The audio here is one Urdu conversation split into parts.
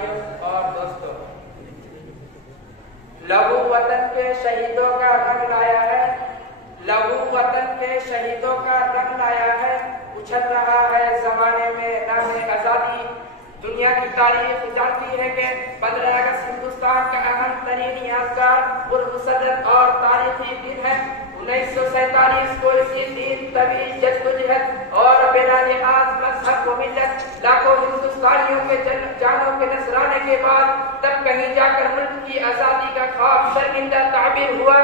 بھائیوں اور دوستوں، لہو وطن کے شہیدوں کا رنگ لایا ہے، لہو وطن کے شہیدوں کا رنگ لایا ہے، اچھل رہا ہے زمانے میں نام آزادی۔ دنیا کی تاریخ جانتی ہے کہ 15 اگست ہندوستان کا اہم ترین یادگار پرمسرت اور تاریخی دن ہے۔ 1947 کو اسی دن طویل جدوجہد اور بنا لحاظ مذہب و ملت لاکھوں ہندوستانیوں کے جانوں کے نذرانے کے بعد تب کہیں جا کر ملک کی آزادی کا خواب شرمندہ تعبیر ہوا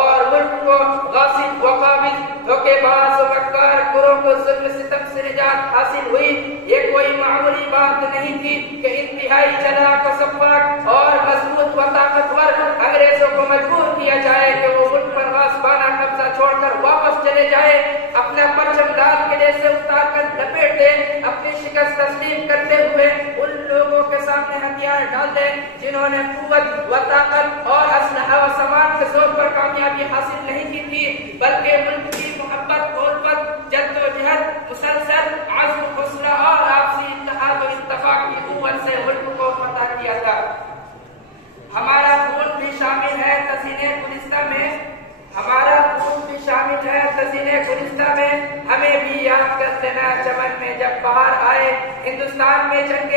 اور ملک کو غاصب و قابض دھوکے باز و مکار گروہ کو ظلم ستم سے نجات حاصل ہوئی۔ یہ کوئی معمولی بات نہیں تھی کہ انتہائی چلاک و سفاک اور مضبوط و طاقتور انگریزوں کو مجبور کیا جائے کہ وہ ملک پر غاصبانہ قبضہ چھوڑ کر واپس چلے جائے، اپنا پرچم لال قلعے سے اتار کر لپیٹ دے، اپنی شکست تسلیم کرتے ہوئے ان لوگوں کے سامنے ہتھیار ڈال دے جنہوں نے قوت و طاقت اور اسلحہ و سامان کے زور پر کامیابی حاصل نہیں کی تھی، بلکہ ملک کی محبت و الفت، جد و جہد، مسلسل عزم، حوصلہ اور آپسی اتحاد و اتفاق کی قوت سے ملک کو فتح کیا تھا۔ ہمارا خون بھی شامل ہے تزئین گلستہ میں، ہمارا خون بھی شامل ہے تزئین گلستہ میں، ہمیں بھی یاد کر دینا چمن میں جب بہار آئے۔ ہندوستان میں جنگ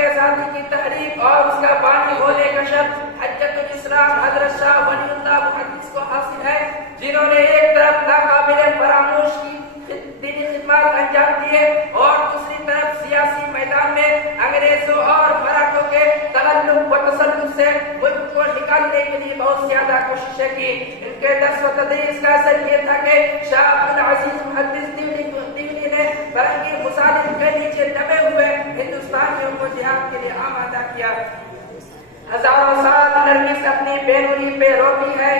آزادی کی تحریک اور اس کا بانی ہونے کا شرف حجت الاسلام حضرت شاہ ولی اللہ محدث کو حاصل ہے، جنہوں نے ایک طرف ناقابل فراموش کی دینی خدمات انجام دیے اور دوسری طرف سیاسی میدان میں انگریزوں اور مراٹھوں کے تغلب و تسلط سے ملک کو نکالنے کے لیے بہت زیادہ کوششیں کی۔ ان کے درس و تدریس کا اثر یہ تھا کہ شاہ عبد العزیز محدث دیولی نے فرنگی مسالم کے نیچے دبے ہوئے ہندوستانیوں کو جہاد کے لیے آمادہ کیا۔ ہزاروں سال نرگس اپنی بےنوری پہ روتی ہے،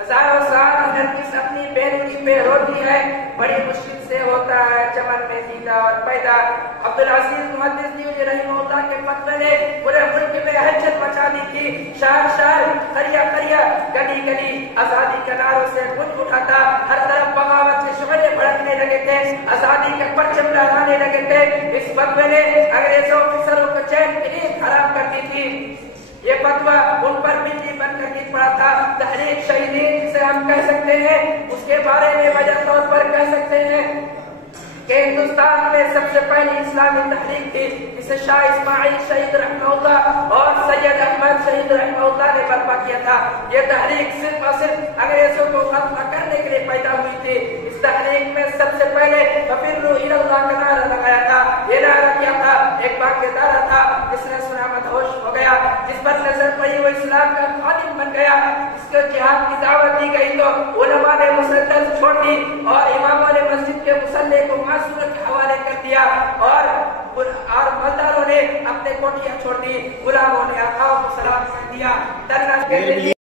ہزاروں سال نرگس اپنی بےنوری پہ روتی ہے، بڑی مشکل سے ہوتا ہے چمن میں زیدہ اور پیدا۔ عبد العزیز محدث دیولی رحمہ اللہ کے فتوے نے پورے ملک میں ہلچل مچا دی تھی۔ شہر شہر، قریہ قریہ، گلی گلی آزادی کے نعروں سے گونج اٹھا تھا، ہر طرف بغاوت کے شعلے بھڑکنے لگے تھے، آزادی کے پرچم لہرانے لگے تھے۔ اس فتوے نے انگریزوں کے سروں کو چین کی نیند حرام کر دی تھی۔ یہ فتویٰ ان پر بجلی بن کر گر پڑا تھا۔ تحریک شہیدین جسے ہم کہہ سکتے ہیں، اس کے بارے میں وجہ طور پر کہہ سکتے ہیں کہ ہندوستان میں سب سے پہلی اسلامی تحریک تھی جسے شاہ اسماعیل شہید رحمہ اللہ اور سید احمد شہید رحمہ اللہ نے برپا کیا تھا۔ یہ تحریک صرف اور صرف انگریزوں کو ختم کرنے کے لیے پیدا ہوئی تھی۔ اس تحریک میں سب سے پہلے ففروا الی اللہ کا نعرہ لگایا تھا۔ یہ نعرہ کیا تھا؟ ایک باقاعدہ تھا، جس نے سنا مدہوش ہو گیا، جس پر نظر پڑی وہ اسلام کا خادم بن گیا۔ اس کو جہاد کی دعوت دی گئی تو علماء نے مسلسل چھوڑ دی اور اماموں نے مسجد کے مصلی کو معصومت کے حوالے کر دیا اور مالداروں نے اپنے کوٹیاں چھوڑ دی، غلاموں نے آقاؤں کو سلام کر دیا۔